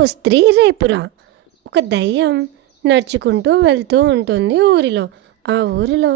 ఓ స్త్రీ రేపురా. ఒక దయ్యం నడుచుకుంటూ వెళ్తూ ఉంటుంది ఊరిలో. ఆ ఊరిలో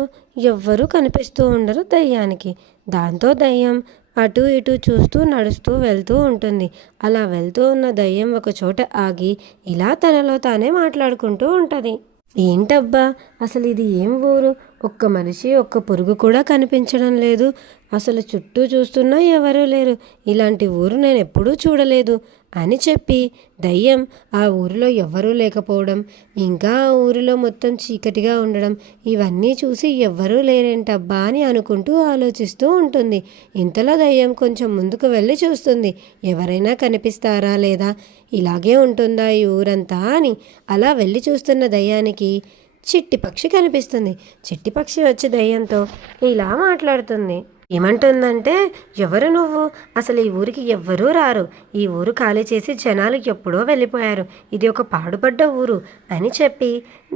ఎవ్వరూ కనిపిస్తూ ఉండరు దయ్యానికి. దాంతో దయ్యం అటు ఇటు చూస్తూ నడుస్తూ వెళ్తూ ఉంటుంది. అలా వెళ్తూ ఉన్న దయ్యం ఒక చోట ఆగి ఇలా తనలో తానే మాట్లాడుకుంటూ ఉంటుంది. ఏంటబ్బా, అసలు ఇది ఏం ఊరు? ఒక్క మనిషి ఒక్క పురుగు కూడా కనిపించడం లేదు. అసలు చుట్టూ చూస్తున్నా ఎవరూ లేరు. ఇలాంటి ఊరు నేను ఎప్పుడూ చూడలేదు అని చెప్పి దయ్యం ఆ ఊరిలో ఎవ్వరూ లేకపోవడం, ఇంకా ఆ ఊరిలో మొత్తం చీకటిగా ఉండడం, ఇవన్నీ చూసి ఎవ్వరూ లేరేంటబ్బా అని అనుకుంటూ ఆలోచిస్తూ ఉంటుంది. ఇంతలో దయ్యం కొంచెం ముందుకు వెళ్ళి చూస్తుంది. ఎవరైనా కనిపిస్తారా లేదా, ఇలాగే ఉంటుందా ఈ ఊరంతా అని. అలా వెళ్ళి చూస్తున్న దయ్యానికి చిట్టి పక్షి కనిపిస్తుంది. చిట్టి పక్షి వచ్చి దయ్యంతో ఇలా మాట్లాడుతుంది. ఏమంటుందంటే, ఎవరు నువ్వు? అసలు ఈ ఊరికి ఎవ్వరూ రారు. ఈ ఊరు ఖాళీ చేసి జనాలు ఎప్పుడో వెళ్ళిపోయారు. ఇది ఒక పాడుపడ్డ ఊరు అని చెప్పి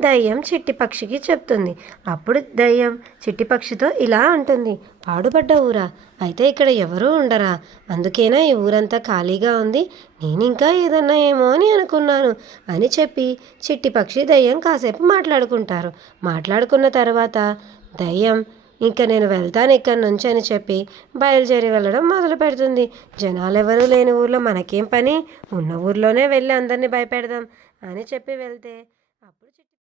దయ్యం చిట్టి పక్షికి చెప్తుంది. అప్పుడు దయ్యం చిట్టి పక్షితో ఇలా అంటుంది, పాడుపడ్డ ఊరా? అయితే ఇక్కడ ఎవరూ ఉండరా? అందుకేనా ఈ ఊరంతా ఖాళీగా ఉంది? నేను ఇంకా ఏదన్నా ఏమో అని అనుకున్నాను అని చెప్పి చిట్టి పక్షి దయ్యం కాసేపు మాట్లాడుకుంటారు. మాట్లాడుకున్న తర్వాత దయ్యం ఇంకా నేను వెళ్తాను ఇక్కడి నుంచి అని చెప్పి బయలుదేరి వెళ్ళడం మొదలు పెడుతుంది. జనాలు ఎవరూ లేని ఊర్లో మనకేం పని, ఉన్న ఊర్లోనే వెళ్ళి అందరినీ భయపెడదాం అని చెప్పి వెళ్తే